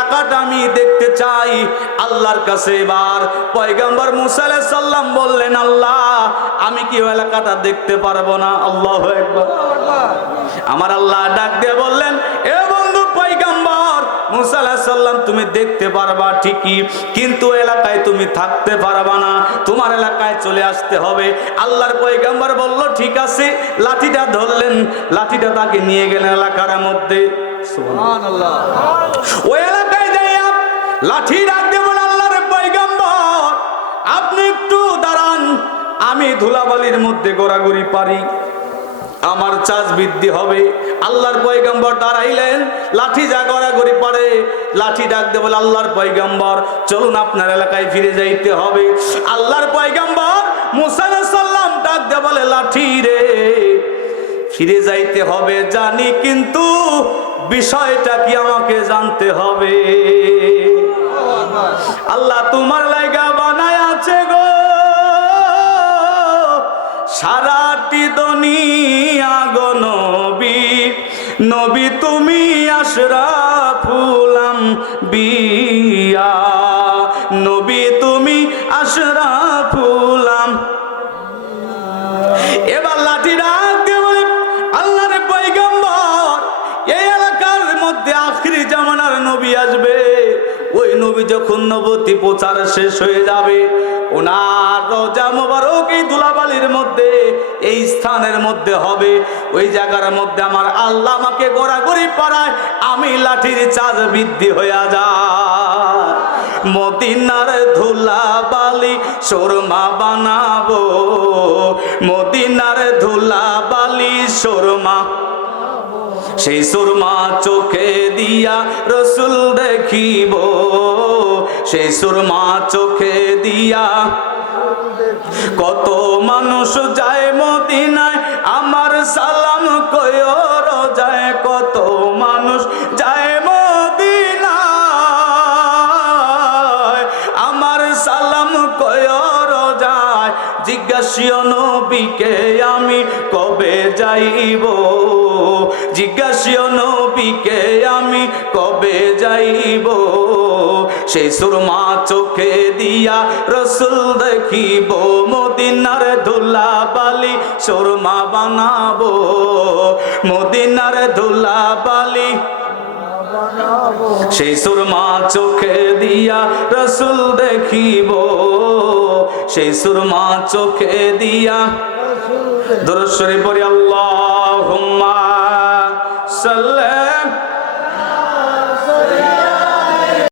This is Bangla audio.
এলাকাটা আমি দেখতে চাই। আল্লাহর কাছে এবার পয়গম্বর মুসা আলাইহিস সালাম বললেন, আল্লাহ আমি কি ওই এলাকাটা দেখতে পারবো না? আল্লাহু আকবার। আমার আল্লাহ ডাক দিয়ে বললেন, এ বন্ধু পয়গম্বর মুসা আলাইহিস সালাম, তুমি দেখতে পারবা ঠিকই, কিন্তু এলাকায় তুমি থাকতে পারবা না, তোমার এলাকায় চলে আসতে হবে। আল্লাহর পয়গম্বর বলল ঠিক আছে। লাঠিটা ধরলেন, লাঠিটা তাকে নিয়ে গেলেন এলাকার মধ্যে। সুবহানাল্লাহ। ওই এলাকায় যাইয়া লাঠি ডাক দিয়ে বলে, আল্লাহর পয়গম্বর আপনি একটু দাঁড়ান, আমি ধুলাবালির মধ্যে ঘোরাঘুরি পারি, আমার চাষ বৃদ্ধি হবে। আল্লাহর পয়গম্বর দাঁড়াইলেন, লাঠি যা গড়াগড়ি পারে, লাঠি ডাক দিয়ে বলে, আল্লাহর পয়গম্বর চলুন আপনার এলাকায় ফিরে যাইতে হবে। আল্লাহর পয়গম্বর মুসা আলাইহিস সালাম ডাক দিয়ে বলে, লাঠি রে ফিরে যাইতে হবে জানি, কিন্তু বিষয়টা কি আমাকে জানতে হবে। আল্লাহ তোমার লাইগা বানায় আছে গো সারাটি দুনিয়া গো নবী, নবী তুমি আশরাফুল আম্বিয়া, নবী তুমি আশরাফুল এবার লাঠি রাখ দিয়ে বলে, আল্লাহর পয়গম্বর এই এলাকার মধ্যে আখিরি জামানার নবী আসবে। ওই নবী যখন নবুয়তি প্রচার শেষ হয়ে যাবে, ওনার রওজা মোবারক এই ধুলাবালির মধ্যে, এই স্থানের মধ্যে হবে। ওই জায়গার মধ্যে আমার আল্লাহ আমাকে গোড়াগড়ি পাড়ায়, আমি লাঠির চাঁদ বৃদ্ধি হইয়া যায়। মদিনার ধুলাবালি সুরমা বানাবো, মদিনার ধুলাবালি সুরমা, সেই সুরমা চোখে দিয়া রসুল দেখিব, সেই সুরমা চোখে দিয়া। কত মানুষ যায় মদিনায়, আমার সালাম কইও রোজায়, কত মানুষ যায় মদিনায়, আমার সালাম কইও রোজায়। জিজ্ঞাসিও নবীকে আমি কবে যাইব, জিজ্ঞাসিও নবীকে আমি কবে যাইব, সেই সুরমা চোখে দিয়া রসুল দেখিব, মদিনার ধুলাবালি সুরমা বানাবো, মদিনার ধুলাবালি সেই সুরমা চোখে দিয়া রসুল দেখিব, সেই সুরমা চোখে দিয়া। দরুদ শরীফ পড়ি, আল্লাহুম্মা সাল্লি